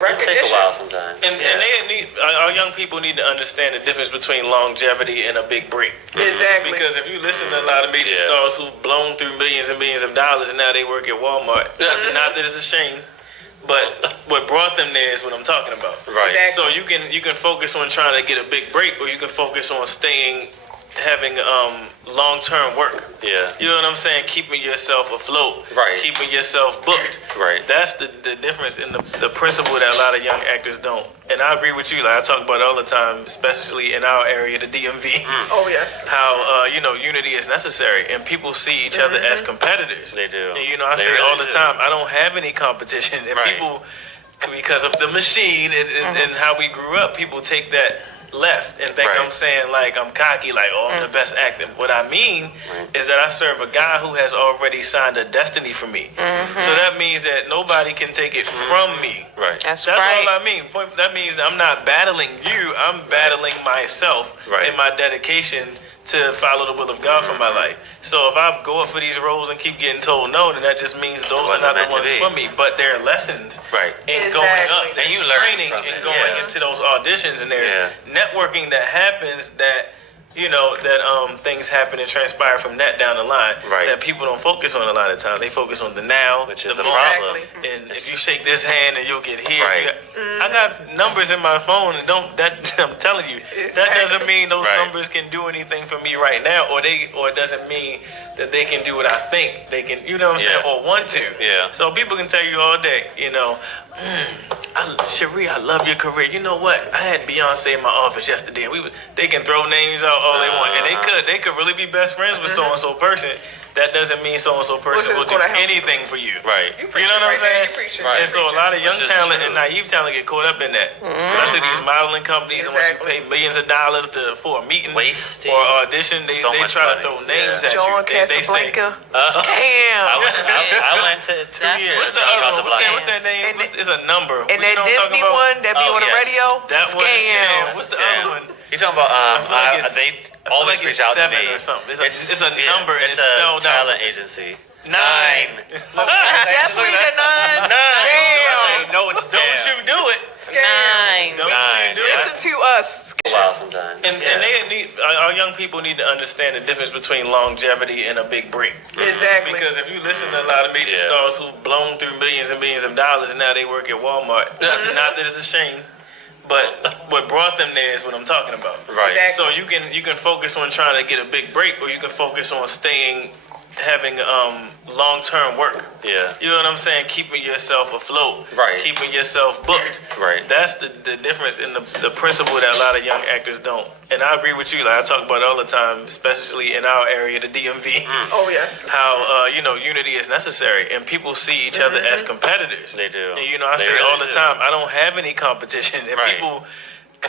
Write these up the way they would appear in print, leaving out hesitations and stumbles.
It take a while sometimes. And our young people need to understand the difference between longevity and a big break. Exactly. Because if you listen to a lot of major stars who've blown through millions and millions of dollars and now they work at Walmart, not that it's a shame, but what brought them there is what I'm talking about. Right. Exactly. So you can focus on trying to get a big break, or you can focus on having long-term work. Yeah. You know what I'm saying? Keeping yourself afloat. Right. Keeping yourself booked. Right. That's the difference in the principle that a lot of young actors don't. And I agree with you. Like I talk about it all the time, especially in our area, the DMV. Oh, yes. How, unity is necessary. And people see each other as competitors. They do. And, I They say really all the do. time, I don't have any competition. And people, because of the machine and how we grew up, people take that left and think I'm saying like I'm cocky, like I'm the best actor. What I mean is that I serve a guy who has already signed a destiny for me. So that means that nobody can take it from me. Right. That's all right. I mean. That means that I'm not battling you. I'm battling myself and my dedication to follow the will of God for my life. So if I go up for these roles and keep getting told no, then that just means those are not the ones for me. But there are lessons in going up, and you training learn from and it. going into those auditions, and there's networking that happens that things happen and transpire from that down the line that people don't focus on a lot of times. They focus on the now, which the is a moment. problem. And if you shake this hand and you'll get here. Right. I got numbers in my phone, and I'm telling you, that doesn't mean those numbers can do anything for me right now, or it doesn't mean that they can do what I think they can. You know what I'm saying? Or want to. Yeah. So people can tell you all day, Cherie, I love your career. You know what? I had Beyonce in my office yesterday, and they can throw names out all they want, and they could really be best friends with so and so person. That doesn't mean so and so person will do anything for you. Right. You know what I'm saying? Right. And so a lot of young talent and naive talent get caught up in that. Especially these modeling companies, and once you pay millions of dollars for a meeting or audition, they try to throw names at John you. They say, Casablanca. I went to 2 years. What's the other one? What's that name? It's a number. And that Disney one that be on the radio? That one. Scam. What's the other one? You talking about? They always reach out to me. Or something. It's a number, and it's a spelled talent out. agency. 9. Definitely the 9. Nine. No, it's Don't you do it. 9. Don't you do it. Listen to us. a while sometimes. And our young people need to understand the difference between longevity and a big break. Exactly. Because if you listen to a lot of major stars who've blown through millions and millions of dollars and now they work at Walmart, not that it's a shame, but what brought them there is what I'm talking about. Right. Exactly. So you can focus on trying to get a big break, or you can focus on having long-term work. Yeah. You know what I'm saying? Keeping yourself afloat. Right. Keeping yourself booked. Right. That's the difference in the principle that a lot of young actors don't. And I agree with you. Like I talk about it all the time, especially in our area, the DMV. Oh, yes. How, unity is necessary. And people see each other as competitors. They do. And, I They say really all the do. time, I don't have any competition. And people,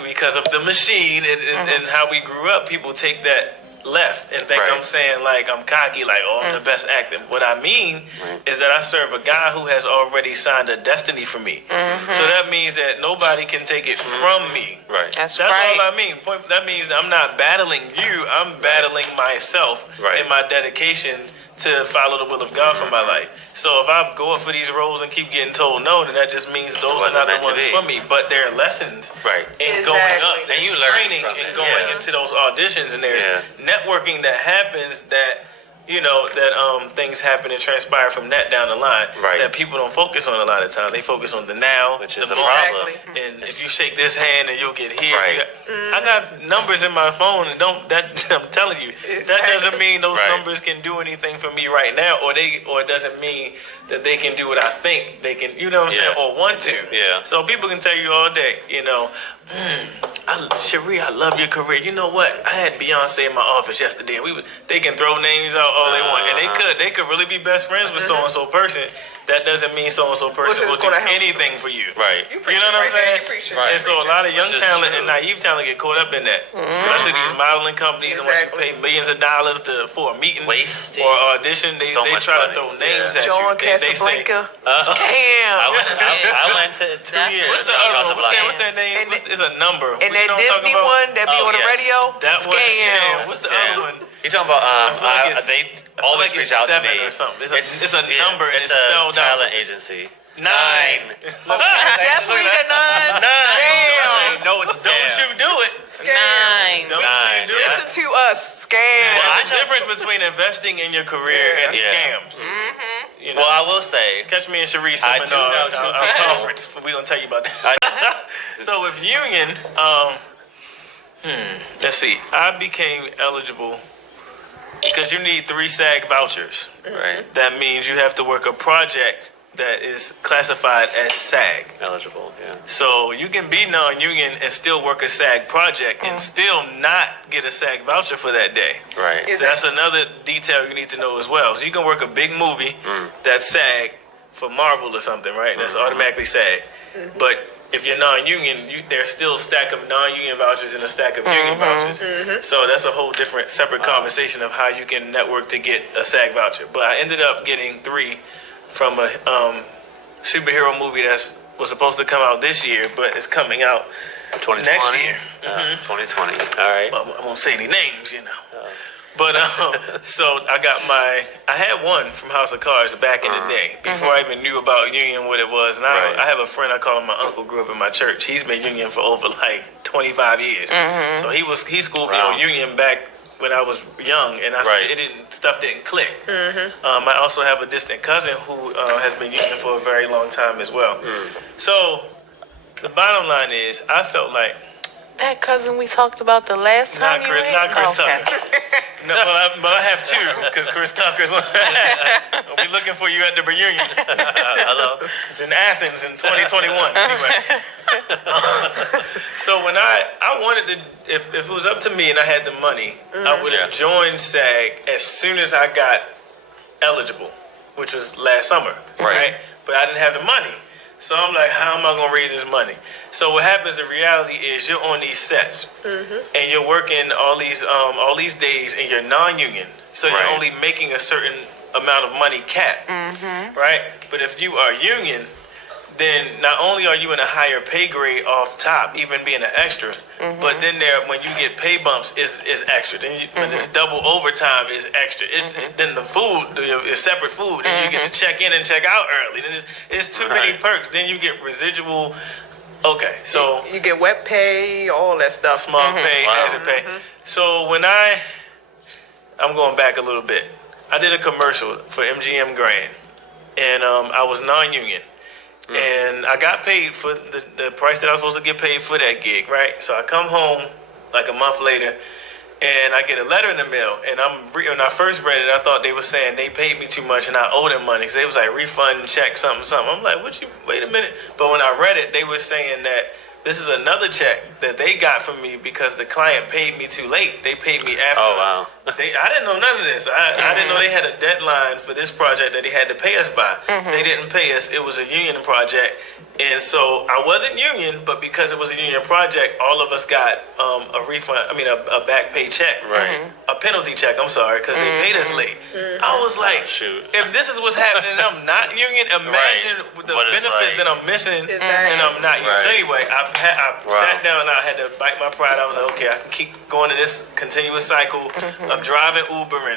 because of the machine and how we grew up, people take that left and think I'm saying like I'm cocky, like I'm the best actor. What I mean is that I serve a guy who has already signed a destiny for me. So that means that nobody can take it from me. Right. That's all right. I mean. That means that I'm not battling you. I'm battling myself and my dedication to follow the will of God for my life. So if I go up for these roles and keep getting told no, then that just means those are not the ones for me. But there are lessons in going up, and you learn training from and it. going into those auditions, and there's networking that happens that things happen and transpire from that down the line that people don't focus on a lot of times. They focus on the now, which the is a moment. problem. And if you shake this hand and you'll get here. Right. I got numbers in my phone, and I'm telling you, that doesn't mean those numbers can do anything for me right now, or it doesn't mean that they can do what I think they can. You know what I'm saying? Or want to. Yeah. So people can tell you all day, Cherie, I love your career. You know what? I had Beyonce in my office yesterday, and they can throw names out all they want, and they could really be best friends with so and so person. That doesn't mean so and so person will do anything for you. Right. You know what I'm saying? Right. And so a lot of young talent and naive talent get caught up in that. Especially these modeling companies, and once you pay millions of dollars for a meeting or audition, they try to throw names at John you. They say, Casablanca. I went to 2 years. What's the other one? What's that name? It's a number. And that Disney one that be on the radio? That one. Scam. What's the other one? You talking about? They always reach out to me. Or something. It's a number, and it's it's spelled a talent out. agency. 9. Definitely the between investing in your career and scams. You know? Well, I will say, Catch me and Sharice I in do know our conference. We're gonna tell you about that. So with Union, let's see. I became eligible because you need 3 SAG vouchers. right, That means you have to work a project that is classified as SAG. eligible, yeah. So you can be non-union and still work a SAG project and still not get a SAG voucher for that day. Right. So that's another detail you need to know as well. So you can work a big movie that's SAG for Marvel or something, right? That's automatically SAG. But if you're non-union, there's still a stack of non-union vouchers and a stack of union vouchers. So that's a whole different, separate conversation of how you can network to get a SAG voucher. But I ended up getting 3 from a superhero movie that was supposed to come out this year, but it's coming out 2020? next year. 2020. All right. I won't say any names, you know. But so I had one from House of Cards back in the day before I even knew about Union, what it was. And I have a friend I call him my uncle, grew up in my church. He's been Union for over like 25 years. So he schooled me on Union back when I was young, and stuff didn't click. I also have a distant cousin who has been Union for a very long time as well. So the bottom line is, I felt like That cousin we talked about the last time not Chris Okay. Tucker. No, but I have 2 because Chris Tucker's one. I'll be looking for you at the reunion. Hello. It's in Athens in 2021. Anyway. So when I wanted to, if it was up to me and I had the money, I would have joined SAG as soon as I got eligible, which was last summer, right? But I didn't have the money. So I'm like, how am I going to raise this money? So what happens in reality is you're on these sets and you're working all these days and you're non-union. So you're only making a certain amount of money cap, right? But if you are union, then not only are you in a higher pay grade off top, even being an extra, but then when you get pay bumps, is extra. Then when it's double overtime, is extra. Then the food is separate food, and you get to check in and check out early. Then it's too many perks. Then you get residual. Okay, so you get wet pay, all that stuff. small pay, hazard pay. So when I'm going back a little bit. I did a commercial for MGM Grand, and I was non-union. And I got paid for the price that I was supposed to get paid for that gig, right? So I come home like a month later, and I get a letter in the mail. And when I first read it, I thought they were saying they paid me too much and I owe them money. Because they was like, refund, check, something. I'm like, wait a minute. But when I read it, they were saying that this is another check that they got from me because the client paid me too late. They paid me after. Oh, wow. I didn't know none of this. I didn't know they had a deadline for this project that they had to pay us by. They didn't pay us. It was a union project. And so I wasn't union, but because it was a union project, all of us got a refund, a back pay check. Right. A penalty check, I'm sorry, because they paid us late. I was like, shoot. if this is what's happening and I'm not union, imagine the What it's benefits like. that I'm missing Exactly. and I'm not union. So Right. anyway, I sat down and I had to bite my pride. I was like, okay, I can keep going to this continuous cycle of driving Uber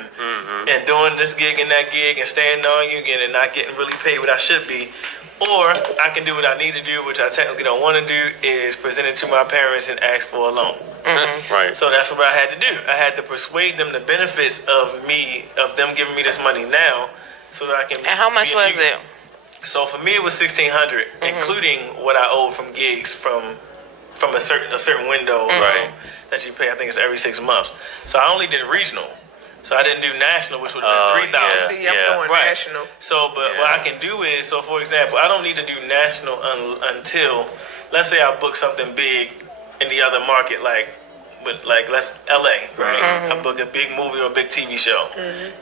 and doing this gig and that gig and staying non-union and not getting really paid what I should be. Or I can do what I need to do, which I technically don't want to do, is present it to my parents and ask for a loan. Right. So that's what I had to do. I had to persuade them the benefits of them giving me this money now so that I can. And how much be a was union. it? So for me, it was $1,600, including what I owed from gigs from a certain window that you pay. I think it's every 6 months. So I only did regional. So I didn't do national, which would have been $3,000. yeah. See, I'm going Right. national. So, but what I can do is, so for example, I don't need to do national until, let's say I book something big in the other market, like LA, right? I book a big movie or a big TV show.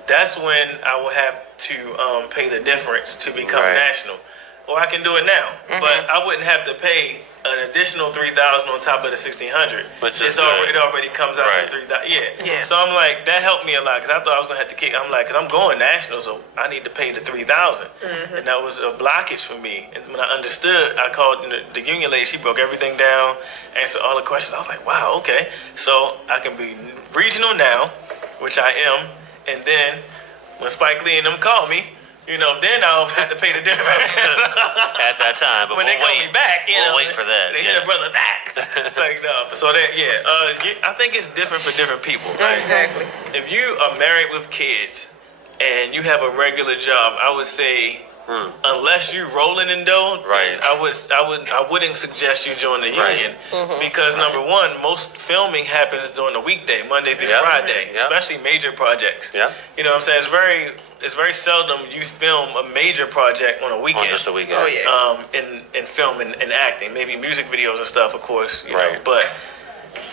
That's when I will have to pay the difference to become national. Or I can do it now, but I wouldn't have to pay an additional $3,000 on top of the $1,600. Which is it already comes out to $3,000. Yeah. So I'm like, that helped me a lot because I thought I was gonna have to kick. I'm like, because I'm going national, so I need to pay the $3,000, and that was a blockage for me. And when I understood, I called the union lady. She broke everything down, answered all the questions. I was like, wow, okay. So I can be regional now, which I am, and then when Spike Lee and them call me. then I'll have to pay the difference. At that time, but when they call me back, we'll wait for that. They hit a brother back. It's like, no. So that, I think it's different for different people. Right? Exactly. If you are married with kids and you have a regular job, I would say, unless you rolling in dough, right. I wouldn't suggest you join the union because number one, most filming happens during the weekday, Monday through Friday, especially major projects. Yeah. You know what I'm saying? It's very seldom you film a major project on a weekend. On just a weekend. Oh yeah. In film and acting, maybe music videos and stuff, of course. You right. know, but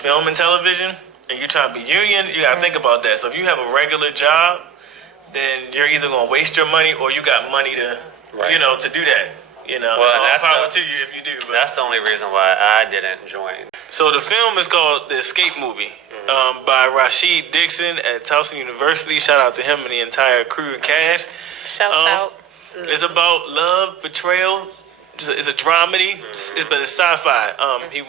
film and television, and you're trying to be union, you gotta think about that. So if you have a regular job, then you're either gonna waste your money or you got money to, to do that. Well, all power to you if you do. But. That's the only reason why I didn't join. So the film is called The Escape Movie by Rashid Dixon at Towson University. Shout out to him and the entire crew and cast. Shout out. It's about love, betrayal. It's a dramedy, but it's sci-fi. He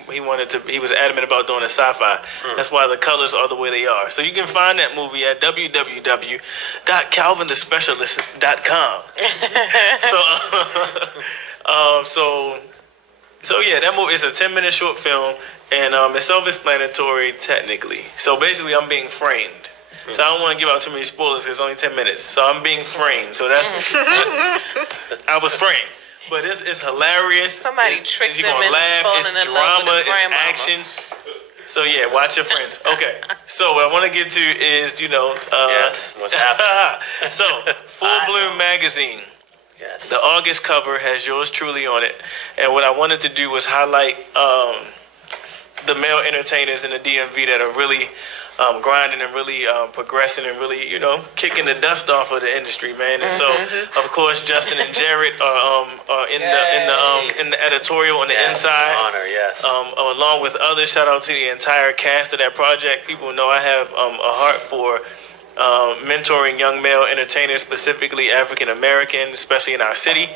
was adamant about doing a sci-fi. That's why the colors are the way they are. So you can find that movie at www.calvinthespecialist.com. So yeah, that movie is a 10-minute short film, and it's self-explanatory technically. So basically, I'm being framed. So I don't want to give out too many spoilers because it's only 10 minutes. So I'm being framed. So that's I was framed. But it's hilarious. Somebody tricked you're them gonna into laugh. falling It's in love with drama. his It's grandmama. action. So yeah, watch your friends. Okay. So what I want to get to is yes. What's happening? So Full Bloom magazine. Yes. The August cover has yours truly on it, and what I wanted to do was highlight the male entertainers in the DMV that are really grinding and really progressing and really, kicking the dust off of the industry, man. And so, of course, Justin and Jared are in the editorial on the inside. Honor, yes. Along with others. Shout out to the entire cast of that project. People know I have a heart for mentoring young male entertainers, specifically African American, especially in our city.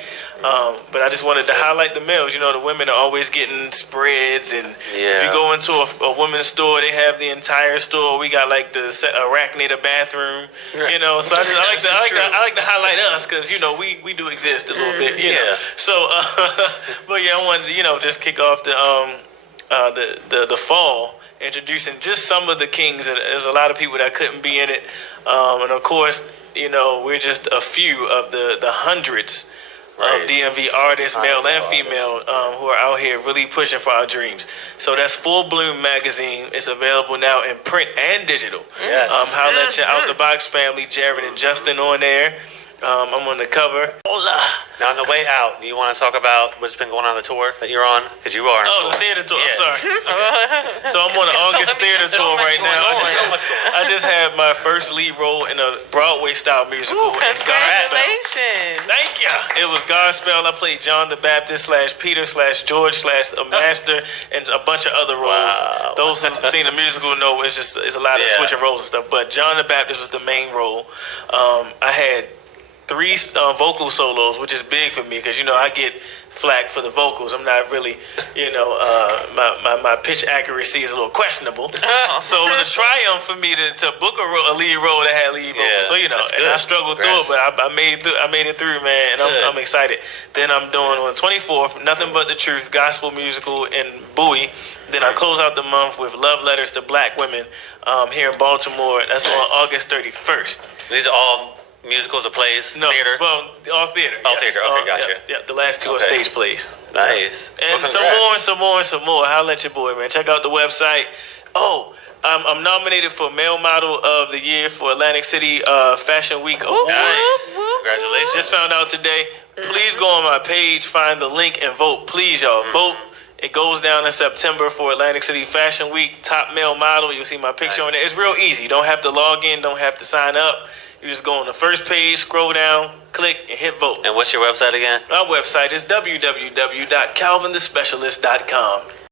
But I just wanted to highlight the males. The women are always getting spreads, and if you go into a women's store, they have the entire store. We got like the Arachnator bathroom, So I like to highlight us because we do exist a little bit, So, but yeah, I wanted to just kick off the fall, introducing just some of the kings, and there's a lot of people that couldn't be in it, and of course, we're just a few of the hundreds of DMV artists, male and female, who are out here really pushing for our dreams. So that's Full Bloom magazine. It's available now in print and digital. Yes. Holla at your Out the Box family, Jared and Justin on there. I'm on the cover. Hola. Now, on the way out, do you want to talk about what's been going on the tour that you're on? Because you are on a tour. The theater tour. Yeah. I'm sorry. Okay. So I'm on the August theater tour right now. I just had my first lead role in a Broadway-style musical. Congratulations. Thank you. It was Godspell. I played John the Baptist / Peter / George / a master and a bunch of other roles. Wow. Those who've seen the musical know it's a lot of switching roles and stuff. But John the Baptist was the main role. I had 3 vocal solos, which is big for me because I get flack for the vocals. I'm not really, my pitch accuracy is a little questionable. So it was a triumph for me to book a lead role that had lead vocals. So and I struggled through it, but I made it through, man, and I'm excited. Then I'm doing on the 24th, Nothing But the Truth gospel musical in Bowie. Then I close out the month with Love Letters to Black Women here in Baltimore. That's on August 31st. These are all musicals or plays? No, theater? Well, all theater. All theater. Okay, gotcha. Yeah, the last 2 are stage plays. Nice. And well, some more. Holla at your boy, man. Check out the website. Oh, I'm nominated for Male Model of the Year for Atlantic City Fashion Week Award. Nice. Congratulations. Just found out today. Please go on my page, find the link, and vote. Please, y'all, vote. It goes down in September for Atlantic City Fashion Week. Top male model. You'll see my picture on there. It's real easy. You don't have to log in. Don't have to sign up. You just go on the first page, scroll down, click, and hit vote. And what's your website again? Our website is www.calvinthespecialist.com.